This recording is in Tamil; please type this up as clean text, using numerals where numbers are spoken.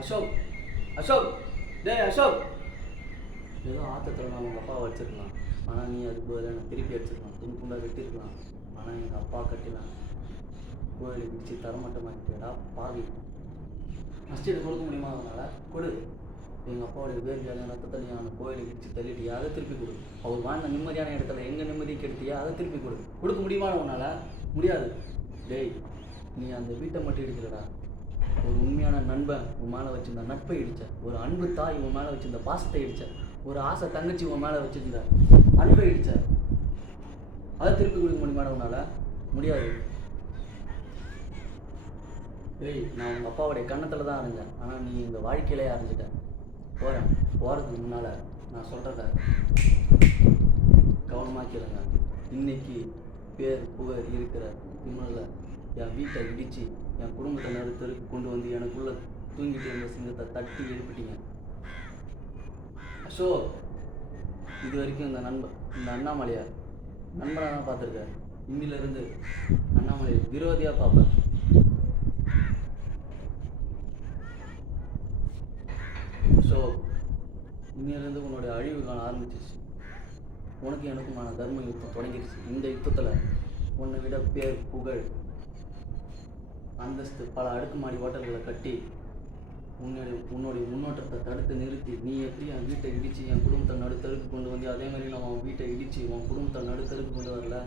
அசோக், அசோக், டேய் அசோக். ஏதோ ஆத்தத்தில் நான் உங்கள் அப்பாவை வச்சிருக்கலாம், ஆனால் நீ அதுக்கு பதிலாக நான் திருப்பி அடிச்சிருக்கலாம், துண்டு துண்டாக வெட்டிருக்கலாம். ஆனால் எங்கள் அப்பா கட்டிலாம் கோயிலை பிடிச்சி தரமாட்டமாக்கிட்டேடா பாவி. நஷ்டீடு கொடுக்க முடியுமா அவனால்? கொடு. எங்கள் அப்பாவுடைய வேர்வையான ரத்தத்தில் அவனை கோயிலை பிடிச்சி தள்ளிட்டியா, அதை திருப்பி கொடு. அவர் வாழ்ந்த நிம்மதியான இடத்துல எங்கள் நிம்மதிக்கு எடுத்தியா, அதை திருப்பி கொடு. கொடுக்க முடியுமா உன்னால்? முடியாது. டேய், நீ அந்த வீட்டை மட்டும் இடிக்கலடா, ஒரு உண்மையான நண்பன் உன் மேலே வச்சிருந்த நட்பை இடித்த, ஒரு அன்பு தாய் உன் மேலே வச்சிருந்த பாசத்தை இடித்த, ஒரு ஆசை தங்கச்சி உன் மேலே வச்சிருந்த அன்பை இடித்த, அதை திருப்பி கொடுக்க முடியுமா உன்னால்? முடியாது. ஏய், நான் உங்கள் அப்பாவுடைய கன்னத்தில் தான் அறிஞ்சேன், ஆனால் நீ எங்கள் வாழ்க்கையிலே அறிஞ்சிட்ட. போகிறதுக்கு முன்னால் நான் சொல்கிறத கவனமாக கேளுங்க. இன்னைக்கு பேர் புகழ் இருக்கிற திமிழில் என் வீட்டை இடித்து என் குடும்பத்தை நடுத்தருக்கு கொண்டு வந்து எனக்குள்ளே தூங்கிட்டு இருந்த சிங்கத்தை தட்டி எழுப்பிட்டீங்க. அசோக், இது வரைக்கும் இந்த அண்ணாமலையை நண்பனாக தான் பார்த்துருக்கேன். இன்னிலிருந்து அண்ணாமலையை விரோதியாக பார்ப்பேன். அசோக், இன்னிலிருந்து உன்னுடைய அழிவு காலம் ஆரம்பிச்சிருச்சு. உனக்கு எனக்குமான தர்ம யுத்தம் தொடங்கிடுச்சு. இந்த யுத்தத்தில் உன்னை விட பேர் புகழ் அந்தஸ்து பல அடுக்குமாடி ஹோட்டல்களை கட்டி உன்னுடைய முன்னோட்டத்தை தடுத்து நிறுத்தி, நீ எப்படி என் வீட்டை இடித்து என் குடும்பத்தை நடுத்தருக்கு கொண்டு வந்து, அதே மாதிரி நான் உன் வீட்டை இடித்து உன் குடும்பத்தை நடுத்தருக்கு கொண்டு வரல.